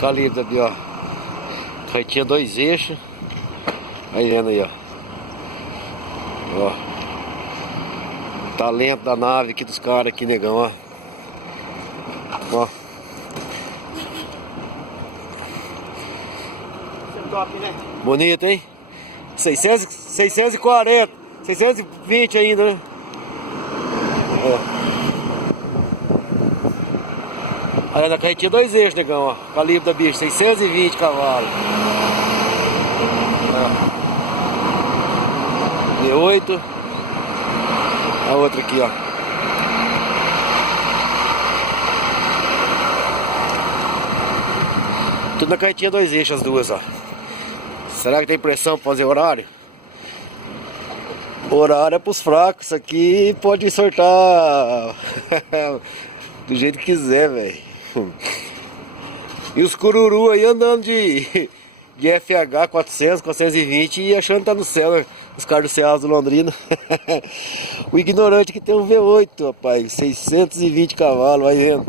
Calibre ali, ó. Tinha 2 eixos. Aí vendo aí, ó. Ó. Talento da nave aqui dos caras aqui, negão, ó. Ó. Top, né? Bonito, hein? 640, 620 ainda, né? Aí na carretinha 2 eixos, negão, ó. Calibre da bicha, 620 cavalos. V8. A outra aqui, ó. Tudo na carretinha 2 eixos, as duas, ó. Será que tem pressão pra fazer horário? Horário é pros fracos. Isso aqui pode sortar do jeito que quiser, velho. E os cururu aí andando de FH 400, 420 e achando que tá no céu, né? Os caras do Ceasa do Londrina. O ignorante que tem um V8, rapaz. 620 cavalos, vai vendo.